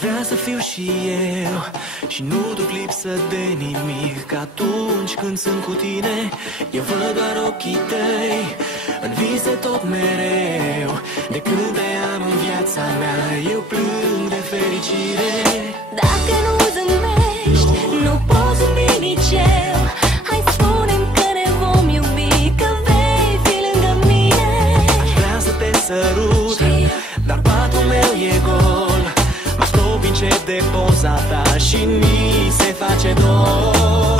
vrea să fiu și eu și nu duc lipsă de nimic, că atunci când sunt cu tine eu văd doar ochii tăi în vise tot mereu. De când te am în viața mea eu plâng de fericire. Dacă nu zâmbești, nu poți zâmbi nici eu. Hai spune-mi că ne vom iubi, că vei fi lângă mine. Aș vrea să te sărut, dar patul meu e gol. Mă apropii încet de poza ta și mi se face dor.